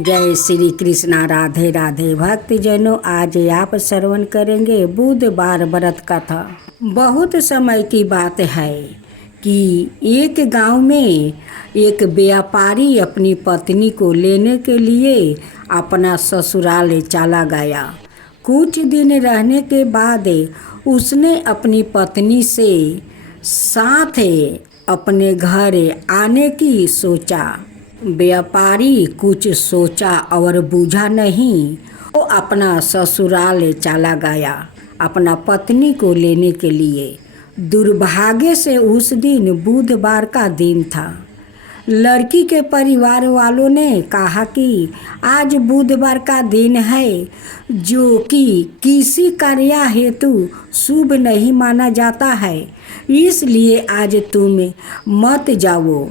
जय श्री कृष्णा। राधे राधे भक्तजनों, आज आप श्रवण करेंगे बुधवार व्रत कथा। बहुत समय की बात है कि एक गांव में एक व्यापारी अपनी पत्नी को लेने के लिए अपना ससुराल चला गया। कुछ दिन रहने के बाद उसने अपनी पत्नी से साथ अपने घर आने की सोचा। व्यापारी कुछ सोचा और बूझा नहीं, वो अपना ससुराल चला गया अपना पत्नी को लेने के लिए। दुर्भाग्य से उस दिन बुधवार का दिन था। लड़की के परिवार वालों ने कहा कि आज बुधवार का दिन है, जो कि किसी कार्य हेतु शुभ नहीं माना जाता है, इसलिए आज तुम मत जाओ।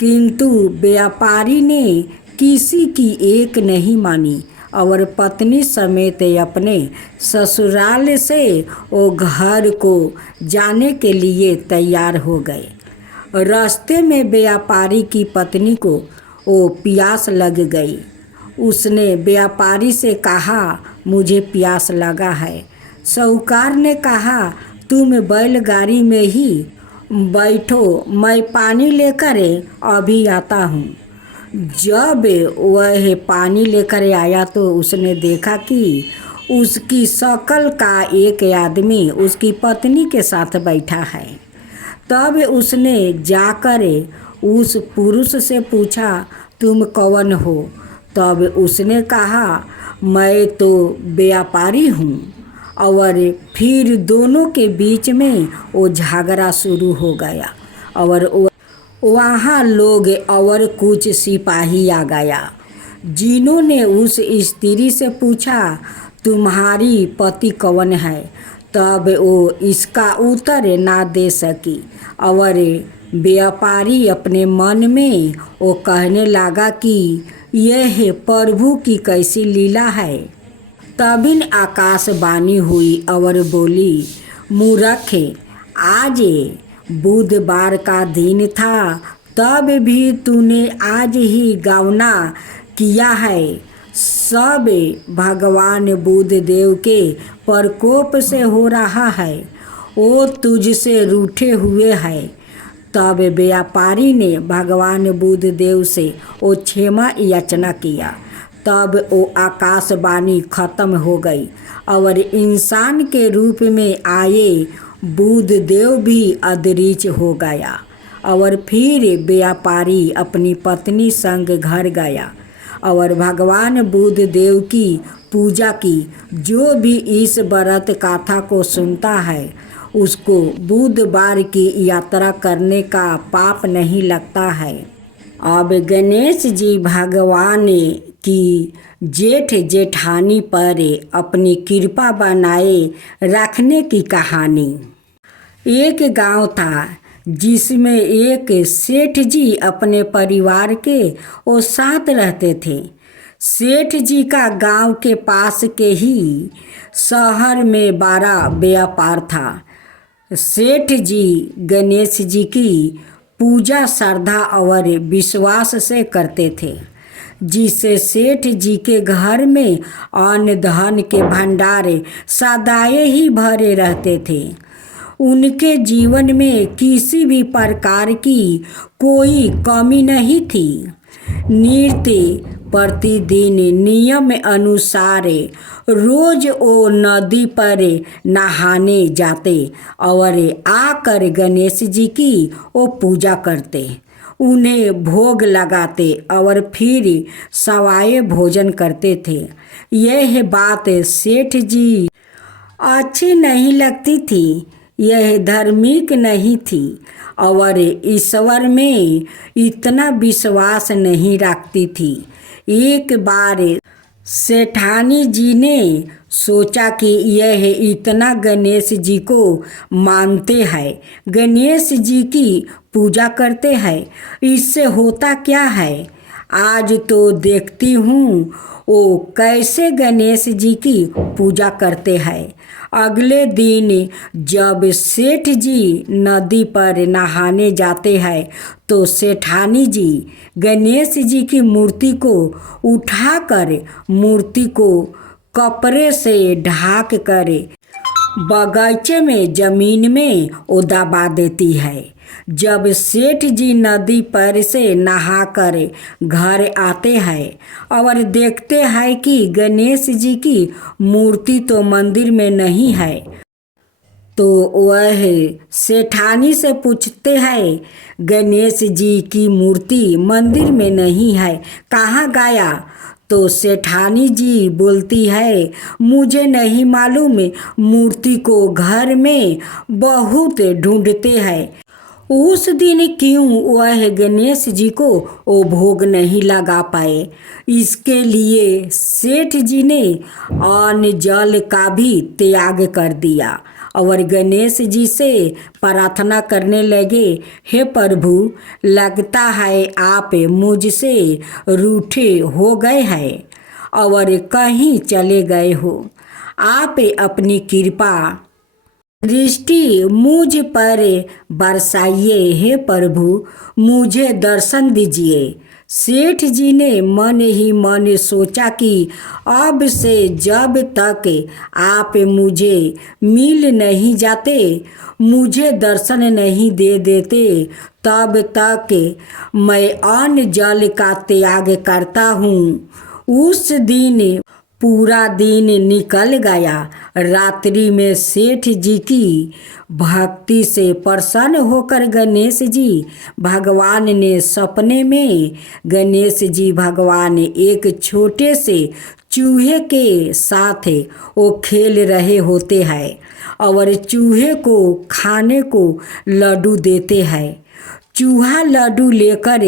किंतु व्यापारी ने किसी की एक नहीं मानी और पत्नी समेत अपने ससुराल से वो घर को जाने के लिए तैयार हो गए। रास्ते में व्यापारी की पत्नी को वो प्यास लग गई। उसने व्यापारी से कहा, मुझे प्यास लगा है। साहूकार ने कहा, तुम बैलगाड़ी में ही बैठो, मैं पानी लेकर अभी आता हूँ। जब वह पानी लेकर आया तो उसने देखा कि उसकी शकल का एक आदमी उसकी पत्नी के साथ बैठा है। तब उसने जाकर उस पुरुष से पूछा, तुम कौन हो? तब उसने कहा, मैं तो व्यापारी हूँ। और फिर दोनों के बीच में वो झगड़ा शुरू हो गया और वहाँ लोग और कुछ सिपाही आ गया, जिन्होंने उस स्त्री से पूछा, तुम्हारी पति कौन है? तब वो इसका उत्तर ना दे सकी और व्यापारी अपने मन में वो कहने लगा कि यह प्रभु की कैसी लीला है। तभी आकाशवाणी हुई और बोली, मूर्ख, आज बुधवार का दिन था, तब भी तूने आज ही गौना किया है। सब भगवान बुध देव के प्रकोप से हो रहा है, वो तुझसे रूठे हुए है। तब व्यापारी ने भगवान बुध देव से वो क्षमा याचना किया। तब वो आकाशवाणी खत्म हो गई और इंसान के रूप में आए बुध देव भी अदृश्य हो गया। और फिर व्यापारी अपनी पत्नी संग घर गया और भगवान बुध देव की पूजा की। जो भी इस व्रत कथा को सुनता है, उसको बुधवार की यात्रा करने का पाप नहीं लगता है। अब गणेश जी भगवान की जेठ जेठानी पर अपनी कृपा बनाए रखने की कहानी। एक गांव था जिसमें एक सेठ जी अपने परिवार के वो साथ रहते थे। सेठ जी का गांव के पास के ही शहर में बड़ा व्यापार था। सेठ जी गणेश जी की पूजा श्रद्धा और विश्वास से करते थे, जिससे सेठ जी के घर में अन्न धन के भंडार सदाए ही भरे रहते थे। उनके जीवन में किसी भी प्रकार की कोई कमी नहीं थी। नित्य प्रतिदिन नियम अनुसार रोज वो नदी पर नहाने जाते और आकर गणेश जी की वो पूजा करते, उन्हें भोग लगाते और फिर सवाए भोजन करते थे। यह बात सेठ जी अच्छी नहीं लगती थी, यह धार्मिक नहीं थी और ईश्वर में इतना विश्वास नहीं रखती थी। एक बार सेठानी जी ने सोचा कि यह इतना गणेश जी को मानते हैं, गणेश जी की पूजा करते हैं, इससे होता क्या है? आज तो देखती हूँ वो कैसे गणेश जी की पूजा करते हैं अगले दिन जब सेठ जी नदी पर नहाने जाते हैं तो सेठानी जी गणेश जी की मूर्ति को उठाकर मूर्ति को कपड़े से ढाक कर बगीचे में जमीन में वो दबा देती है। जब सेठ जी नदी पर से नहाकर घर आते हैं और देखते हैं कि गणेश जी की मूर्ति तो मंदिर में नहीं है, तो वह सेठानी से पूछते हैं, गणेश जी की मूर्ति मंदिर में नहीं है, कहाँ गया? तो सेठानी जी बोलती है, मुझे नहीं मालूम, मूर्ति को घर में बहुत ढूंढते हैं। उस दिन क्यों वह गणेश जी को वो भोग नहीं लगा पाए, इसके लिए सेठ जी ने अन्न जल का भी त्याग कर दिया और गणेश जी से प्रार्थना करने लगे, हे प्रभु, लगता है आप मुझसे रूठे हो गए हैं और कहीं चले गए हो। आप अपनी कृपा दृष्टि मुझ पर बरसाइए, हे प्रभु, मुझे दर्शन दीजिए। सेठ जी ने मन ही मन सोचा कि अब से जब तक आप मुझे मिल नहीं जाते, मुझे दर्शन नहीं दे देते, तब तक मैं अन्न जल का त्याग करता हूँ। उस दिन पूरा दिन निकल गया। रात्रि में सेठ जी की भक्ति से प्रसन्न होकर गणेश जी भगवान ने सपने में गणेश जी भगवान एक छोटे से चूहे के साथ वो खेल रहे होते हैं और चूहे को खाने को लड्डू देते हैं। चूहा लड्डू लेकर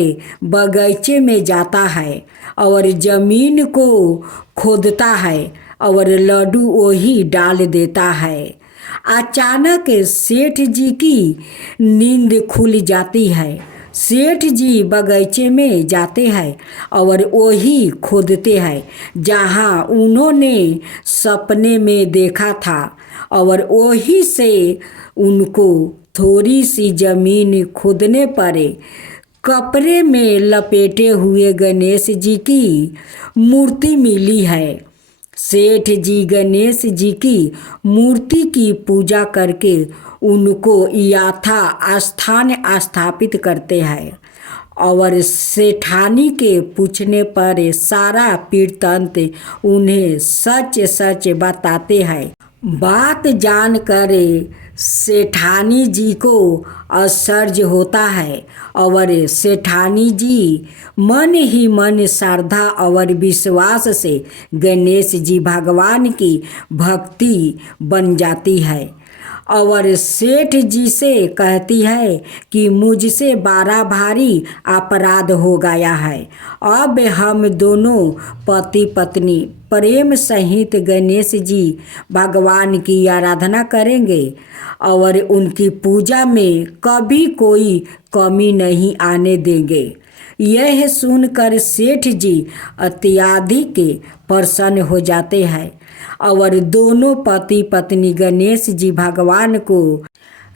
बगीचे में जाता है और ज़मीन को खोदता है और लड्डू वही डाल देता है। अचानक सेठ जी की नींद खुल जाती है। सेठ जी बगीचे में जाते हैं और वही खोदते हैं जहाँ उन्होंने सपने में देखा था और वही से उनको थोड़ी सी ज़मीन खोदने पर कपड़े में लपेटे हुए गणेश जी की मूर्ति मिली है। सेठ जी गणेश जी की मूर्ति की पूजा करके उनको यथा स्थान स्थापित करते हैं और सेठानी के पूछने पर सारा वृत्तांत उन्हें सच सच बताते हैं। बात जानकर सेठानी जी को आश्चर्य होता है और सेठानी जी मन ही मन श्रद्धा और विश्वास से गणेश जी भगवान की भक्ति बन जाती है और सेठ जी से कहती है कि मुझसे बड़ा भारी अपराध हो गया है। अब हम दोनों पति पत्नी प्रेम सहित गणेश जी भगवान की आराधना करेंगे और उनकी पूजा में कभी कोई कमी नहीं आने देंगे। यह सुनकर सेठ जी अत्यधिक प्रसन्न हो जाते हैं और दोनों पति पत्नी गणेश जी भगवान को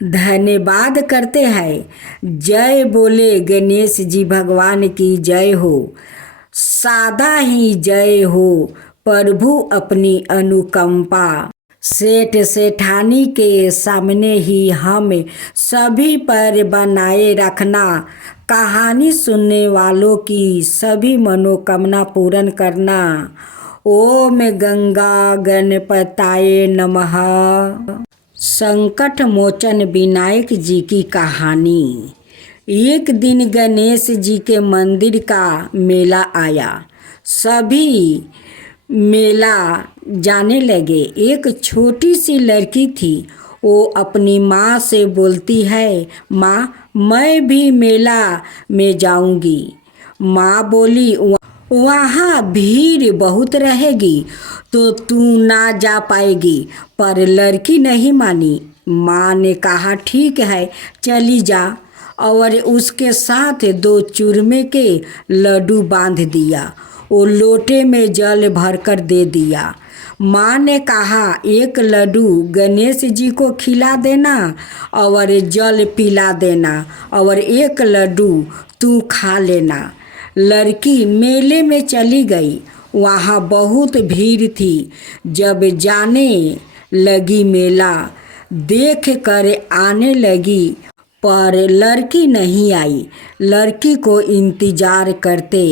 धन्यवाद करते हैं। जय बोले गणेश जी भगवान की जय हो। सादा ही जय हो, प्रभु अपनी अनुकंपा। सेठ सेठानी के सामने ही हम सभी पर बनाए रखना, कहानी सुनने वालों की सभी मनोकामना पूर्ण करना। ओम गंगा गणपताय नमः। संकट मोचन विनायक जी की कहानी। एक दिन गणेश जी के मंदिर का मेला आया। सभी मेला जाने लगे। एक छोटी सी लड़की थी। वो अपनी माँ से बोलती है, माँ मैं भी मेला में जाऊंगी। माँ बोली, वहाँ भीड़ बहुत रहेगी तो तू ना जा पाएगी। पर लड़की नहीं मानी। माँ ने कहा, ठीक है चली जा, और उसके साथ 2 चूरमे के लड्डू बांध दिया। वो लोटे में जल भरकर दे दिया। माँ ने कहा, एक लड्डू गणेश जी को खिला देना और जल पिला देना और एक लड्डू तू खा लेना। लड़की मेले में चली गई। वहाँ बहुत भीड़ थी। जब जाने लगी मेला देख कर आने लगी, पर लड़की नहीं आई। लड़की को इंतजार करते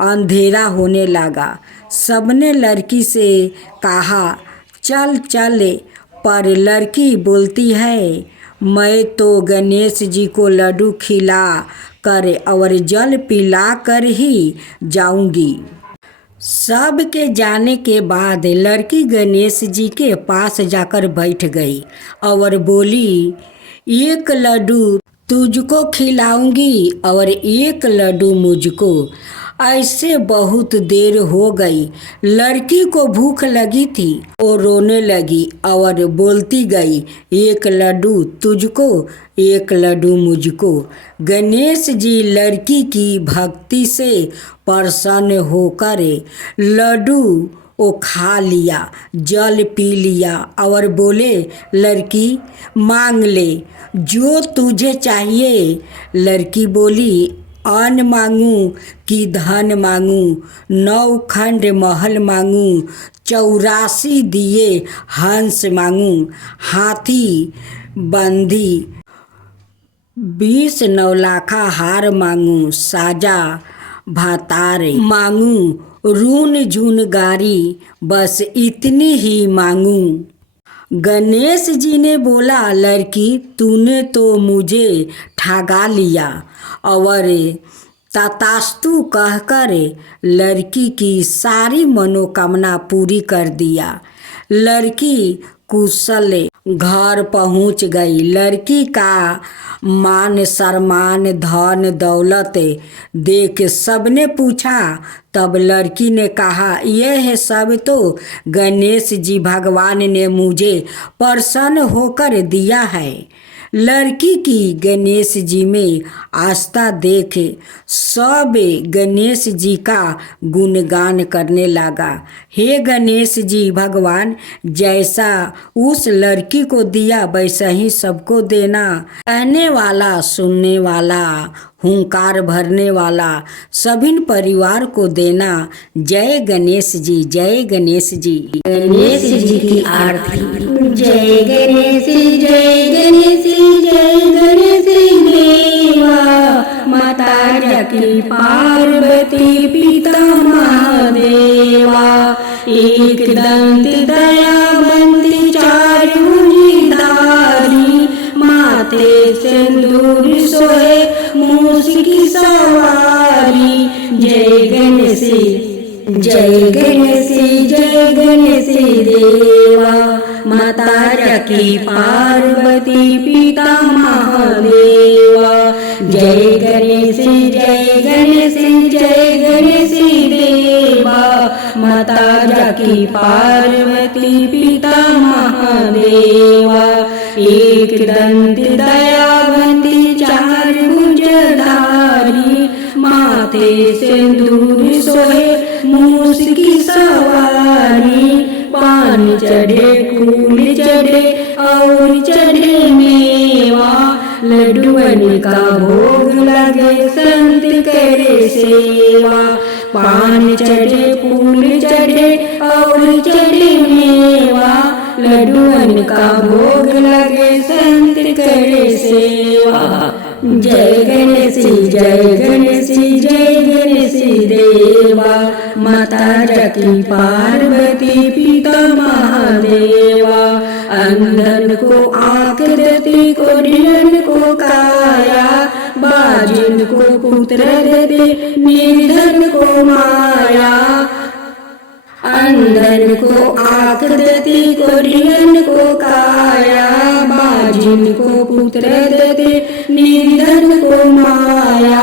अंधेरा होने लगा। सबने लड़की से कहा, चल चल, पर लड़की बोलती है, मैं तो गणेश जी को लड्डू खिला कर और जल पिला कर ही जाऊंगी। सब के जाने के बाद लड़की गणेश जी के पास जाकर बैठ गई और बोली, एक लड्डू तुझको खिलाऊंगी और एक लड्डू मुझको। ऐसे बहुत देर हो गई। लड़की को भूख लगी थी। वो रोने लगी और बोलती गई, एक लड्डू तुझको एक लड्डू मुझको। गणेश जी लड़की की भक्ति से प्रसन्न होकर लड्डू वो खा लिया, जल पी लिया और बोले, लड़की मांग ले जो तुझे चाहिए। लड़की बोली, अन्न मांगूं कि धन मांगूं, 9 खंड महल मांगूं, 84 दिए हंस मांगूं, हाथी बंदी 20 नौलाखा हार मांगूं, साजा भातार मांगूं, रून झून गारी, बस इतनी ही मांगूं। गणेश जी ने बोला, लड़की तूने तो मुझे ठगा लिया और तथास्तु कहकर लड़की की सारी मनोकामना पूरी कर दिया। लड़की कुशल घर पहुंच गई। लड़की का मान सम्मान धन दौलत देख सबने पूछा। तब लड़की ने कहा, यह सब तो गणेश जी भगवान ने मुझे प्रसन्न होकर दिया है। लड़की की गणेश जी में आस्था देख सब गणेश जी का गुणगान करने लगा। हे गणेश जी भगवान, जैसा उस लड़की को दिया वैसा ही सबको देना। कहने वाला सुनने वाला हुंकार भरने वाला सभी परिवार को देना। जय गणेश जी, जय गणेश जी। गणेश जी की आरती। जय गणेश जय गणेश जय गणेश देवा, माता जाकी पार्वती पिता महादेवा, एक दंत दयावंती चार भुजधारी, माथे सिंदूर सोहे मूस की सवारी। जय गणेश जय गणेश जय गणेश देवा, माता जाकी पार्वती पिता महादेवा। जय गणेश जय गणेश जय गणेश देवा, माता जाकी पार्वती पिता महादेवा, एक दंत दयावंती चार भुजधारी, माथे सिंदूर सोहे मूस की सवारी। पान चढ़े फूल चढ़े और चढ़े मेवा, लड्डुअन का भोग लगे संत करे सेवा। पान चढ़े फूल चढ़े और चढ़े मेवा, लड्डुअन का भोग लगे संत करे सेवा। जय गणेश जय गणेश जय गणेश देवा, माता जाकी पार्वती पिता महादेवा। अंधन को आंख देती, कोढ़ियन को काया, बाजिन को पुत्र देते, निर्धन को माया। अंधन को आंख देती, कोढ़ियन को काया, बाजिन को पुत्र देते, निर्धन को माया।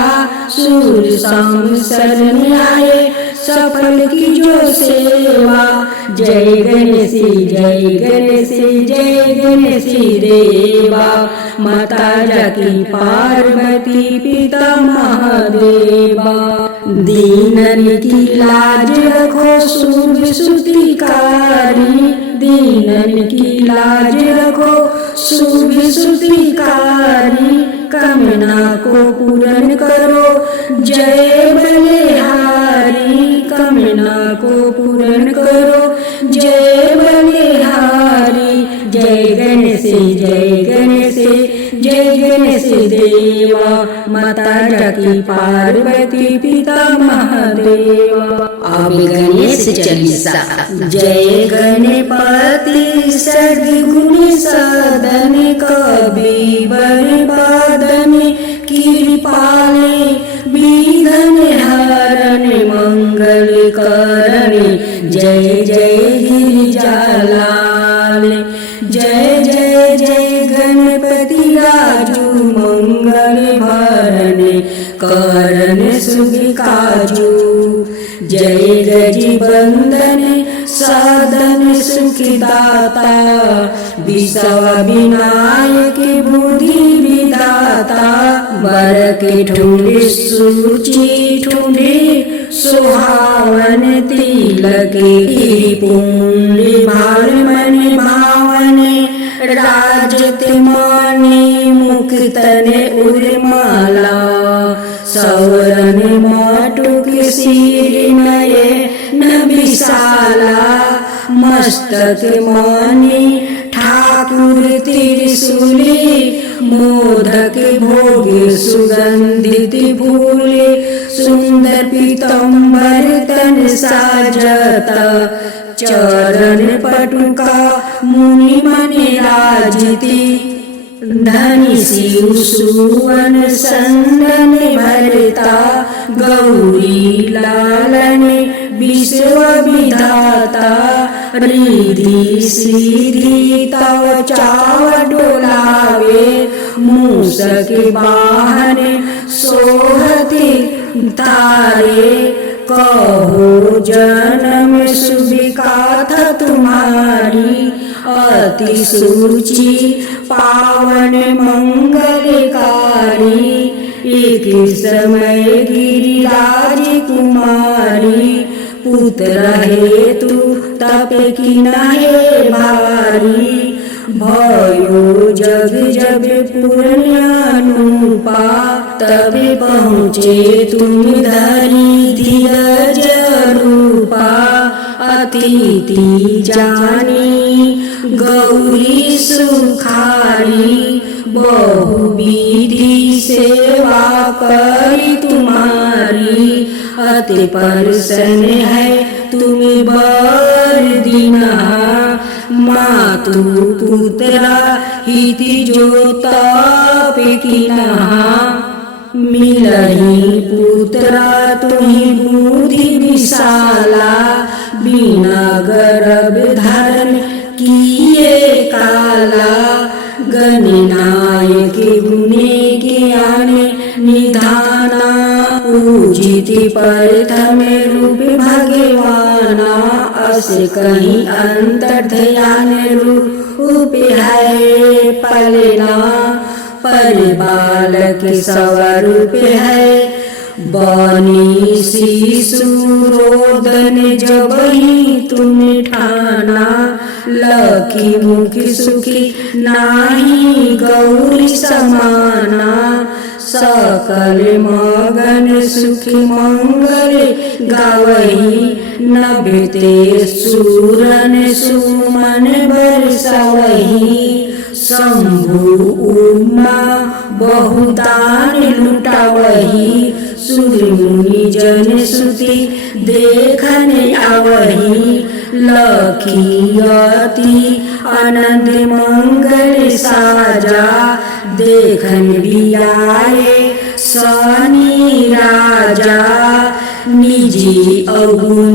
सूर शाम शरण आए सफल की जो सेवा। जय गणेशी जय गणेशी जय गणेशी देवा। माता जाकी पार्वती पिता महादेवा। दीनन की लाज रखो शुभ सुतिकारी। दीनन की लाज रखो शुभ सुतिकारी। कामना को पूर्ण करो जय बलिहारी। कामना को पूर्ण करो जय बलिहारी। जय गणेशी जय गणेशी जय गणेशी देवा। माता जाकी पार्वती पिता महादेवा। अब गणेश चालीसा। जय गणपति सद्गुण सदन कवि बरपादन कृपाले विघ्न हरण मंगल करण। जय जय गिरिजालाल। जय जय जय गणपति राजू मंगल भरण करण सुख काजू। जय गजबंदन साधन सुखदाता। विश्व विनायक बुद्धि विधाता। वर के ठुंडे सूची ठुंडे सुहावन तिलक पुण्य भार मन भावन। राजत माने मुक्तन उर्माला। सौरन माटुक सिर नये न विशाला। मस्तक माने ठाकुर त्रिशूली। मोदक भोग सुगंधित फूले। सुंदर पीतंबर तन साजता। चरण पटुका मुनि मनि राजती। धनी शिव सुवन संदन भरता। गौरी लालन विश्व विधाता। रिधि सिद्धि तव चाव डोलावे। मूसक वाहन सोहति तारे। कहो जन्म शुभ गाथा तुम्हारी। अति सूची पावन मंगलकारी। एक समय गिरिराज कुमारी। पुत्र हेतु तप की नहे भारी। भयो जग जब पुण्यानुपा। तब पहुँचे तुम धरी धीरज रूपा। अतिथि जानी गौरी सुखारी। बहुविधि सेवा करी तुम्हारी। अति प्रसन्न है तुम बर दीना। मातु पुत्रा हिति जो तप कीना। मिलही पुत्रा तुम्ही बुद्धि विशाला। बिना गर्भ धारण किए काला। गणनायक गुणे ज्ञान निधाना। पूजित प्रथम रूप भगवाना। अस कहीं अंतर ध्यान रूप है पलना। पर बालक स्वरूप है बनी शिशु रोदन। जब ही तुम ठाना। लकी मुखी सुखी नाही गौरी समाना। सकल मगन सुखी मंगल गावही। नभते सूरन सुमन बरसवही। शंभु उमा बहुदान लुटावही। सूर्य मुनि जन सुति देखन आवही। लखी अति आनंद मंगल साजा। देखन भी आए शनि राजा। निजी अवगुण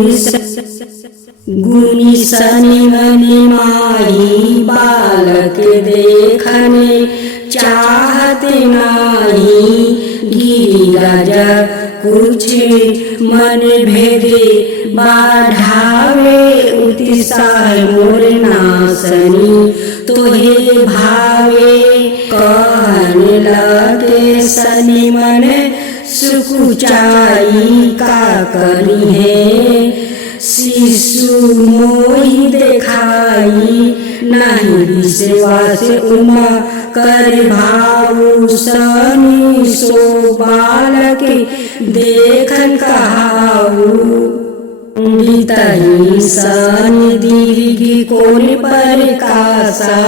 गुणी शनि मनि माही। बालक देखने चाहते नाही। गिरिराज कुछ मन भेदे बढ़ावे उत्साह मोर नासनी तोहे भावे कहने लगे सनी मन सुकुचाई का करी है शिशु मोहि देखाई नहीं विश्वास उमा कर भाऊ सनी सो बालक देखन कहाऊ बीतही सनी दीर्घी कोन पर कासा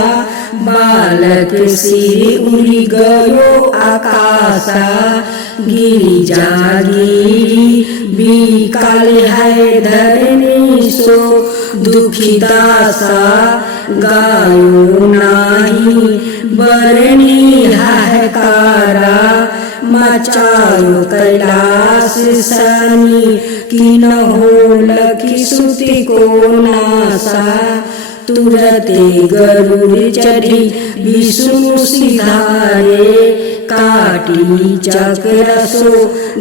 बालक सिर उड़ी गयो आकाशा गिरी जागिरी बिकाल है धरनी सो दुखी दासा गायो नाही बरनी हाहाकारा मचायो कैलाश सनी कि न हो लखी सुति को नासा तुरते गरुड़ चढ़ी विष्णु सिधारे काटी चक्र सो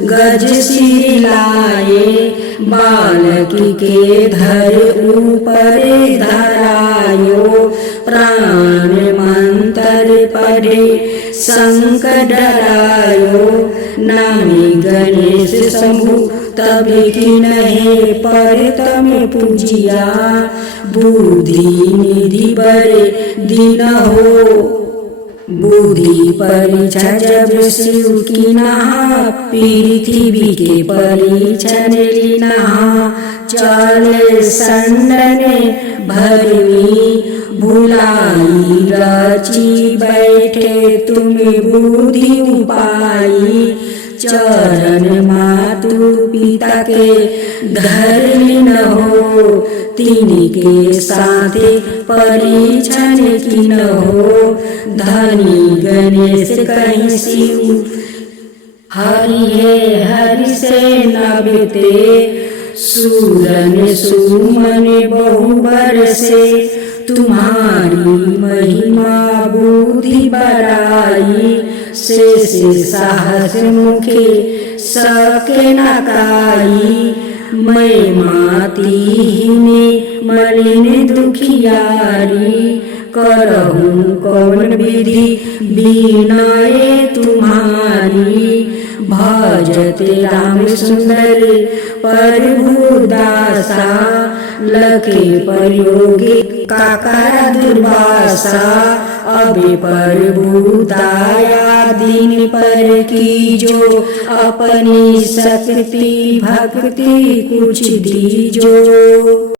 गज सिर लाए बालकी के धर ऊपर धरायो प्राण मंत्र पढ़े संकट डरायो नामी गणेश शंभु तब की नहीं पर तम पूजिया बुद्धि निधि बड़े दिन हो बुद्धि परीक्षा जब शिव की नहा पृथ्वी के परीक्षण नहा चले संडने भरवी भुलाई रची बैठे तुम्हें बुद्धि उपाई चरण मातु पिता के घर न हो तिन्हीं के साथ परीक्षण की न हो धनी गणेश कहीं शिव हरि है हरि से नबते सूरन सुमन बहुबर से तुम्हारी महिमा बुद्धि बड़ाई से साहस मुखे सके न काई मैं माती में मलिन दुखियारी करहूँ कौन विधि बिनय तुम्हारी भजते राम सुंदर प्रभु दासा लखे प्रयोगी काका दुर्वासा अबे प्रभु दाया दिन पर की जो अपनी शक्ति भक्ति कुछ दीजो।